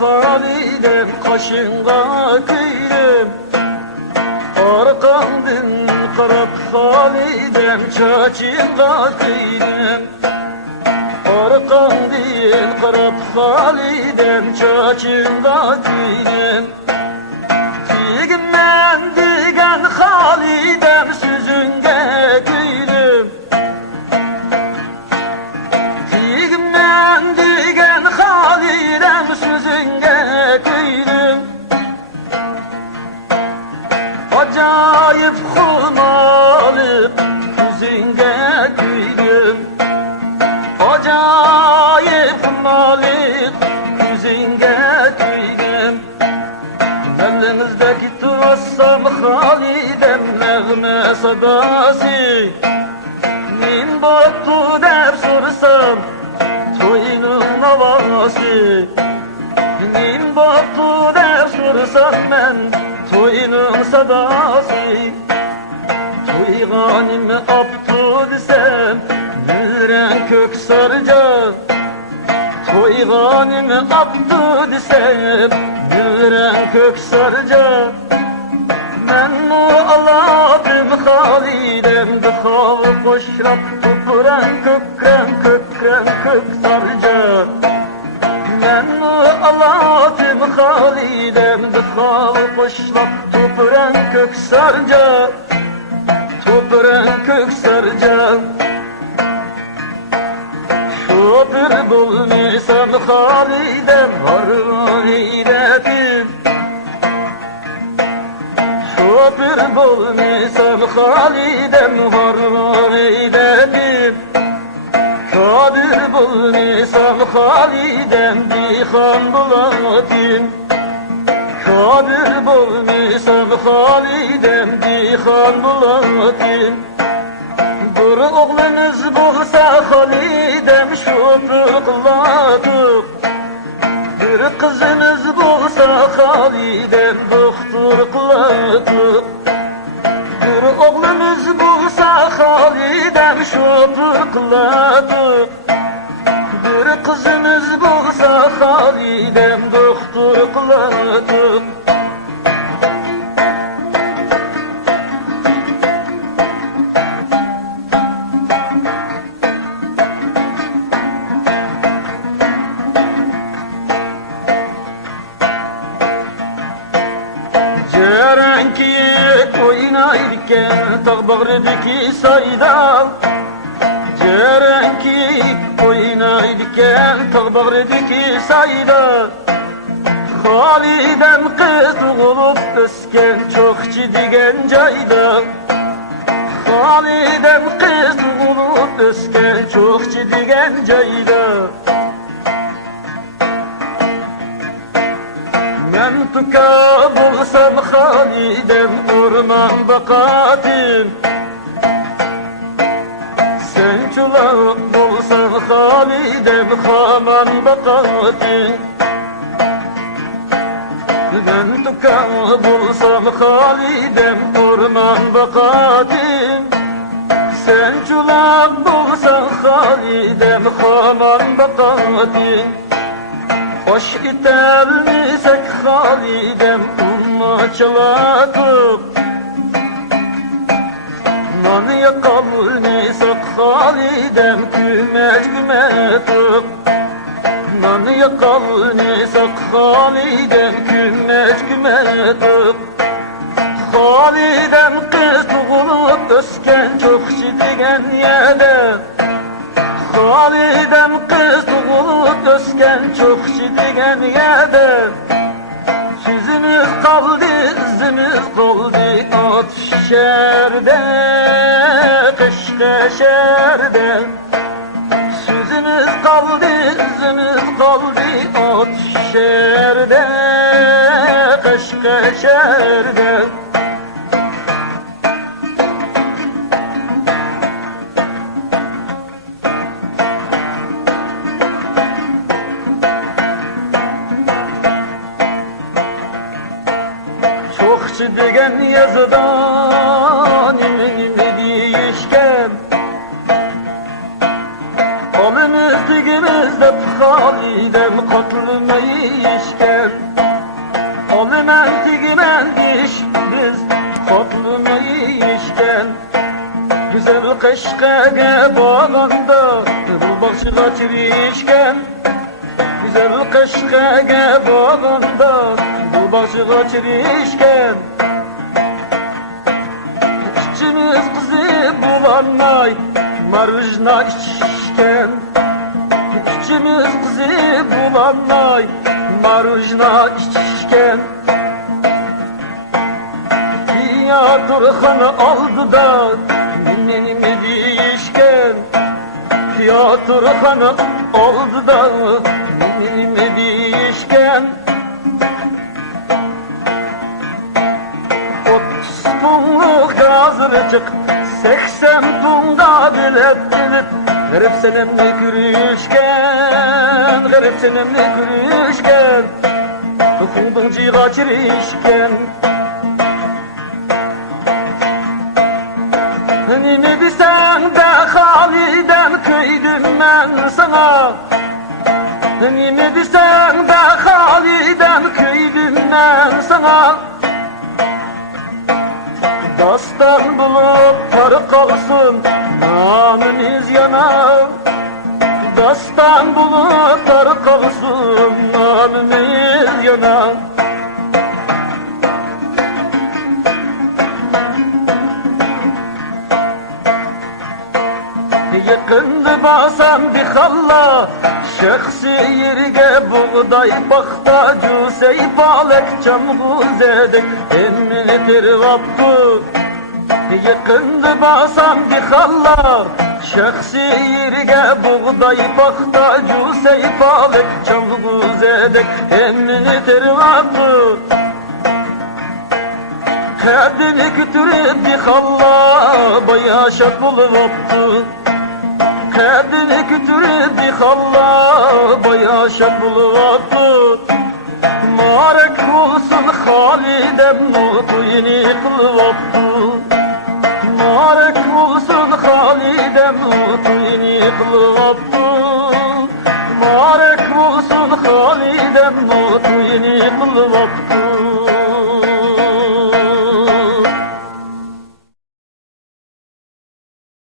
halidem kaşınga köylüm arkamdın qarab halidem çaçınga köylüm arkamdın qarab halidem çaçınga köylüm Tigmen digen halidem sözünge köylüm Tigmen digen halidem sözünge köylüm Acayip xumalı yüzünge köylüm Acayip xumalı yüzünge köylüm Elinizdeki turassam halidem nəğmə sadası Min battu der sorsam toyunun havası Min battu der sorsam ben toyunun sadası Toyğanim abdu desem müren kök sarca Toyğanim abdu desem müren kök sarca Men mu'aladım halidem dıxav koşrap tupran kökrem kökrem kök sarca Men mu'aladım halidem dıxav koşrap tupran kök sarca Tupran kök sarca Şoför bulmuşsam halidem harman eyledim Şoför bulmuşsam halidem harman eyledim Kadir bulmuşsam halidem dihan buladım Kadir bulmuşsam halidem dihan buladım Bir oğlunuz bulsa halidem şoför kıladım Bir kızınız bulsa halidem doktor kıladım Bir oğlunuz bulsa halidem şoför kıladım Bir kızınız bulsa halidem doktor kıladım Oynayırken tağ bağrıdaki sayda Cerenki oynayırken tağ bağrıdaki sayda Halidem kız olup ösken çok çidigen cayda Halidem kız olup ösken çok çidigen cayda Men tuka bulsam halidem orman bakatim Sen çulak bulsan halidem haman bakatim Men tuka bulsam halidem orman bakatim Sen çulak bulsan halidem haman bakatim Hoş itermisek halidem umma çalatıp Nan yakalmisak halidem kümeç kümetıp Nan yakalmisak halidem kümeç kümetıp Halidem kız tuğulup ösken çok çidigen yerde Halidem kız tuğulup ösken çok çidigen yerde Yüzümüz kaldı, izimiz kaldı at şerde, kış keşerde Yüzümüz kaldı, izimiz kaldı at şerde, kış keşerde Çidigen yazıdan imini değişken Alımız digimizde halidem katılmayı işken işken Alımen tigimen iş biz Kotlunu işken Güzel kışkaya bağlanda Bu başıga çirişken Güzel kışkaya bağlanda Bu başıga çirişken İçimiz kızı bulanmay Marujna içken İçimiz kızı bulanmay Marujna içken Ya Turhan'ı aldı da Nenimi dişken Ya Turhan'ı aldı da Nenimi dişken 30 tonluk gazırcık 80 tonda bilip Garip senemle kürüşken Garip senemle kürüşken Tukundun ciğa çirişken Nimi desen de Haliden kıydım ben sana Nimi desen de Haliden kıydım ben sana Dastan bulup tarı kalsın namimiz yana Dastan bulup tarı kalsın namimiz yana Yakındı basam bir halla Şahsi yerge buğday bakta Cüsey balek çamguz edek Emmini tirvaptı Yakındı basam bir halla Şahsi yerge buğday bakta Cüsey balek çamguz edek Emmini tirvaptı Kadını kütürüp bir halla Bayaşak buluvaptı Kadını kütürüp bir halla Bayaşak buluvaptı Marek olsun Halidem Nutu yeni kılvaptı Marek olsun Halidem Nutu yeni kılvaptı Marek olsun Halidem Nutu yeni kılvaptı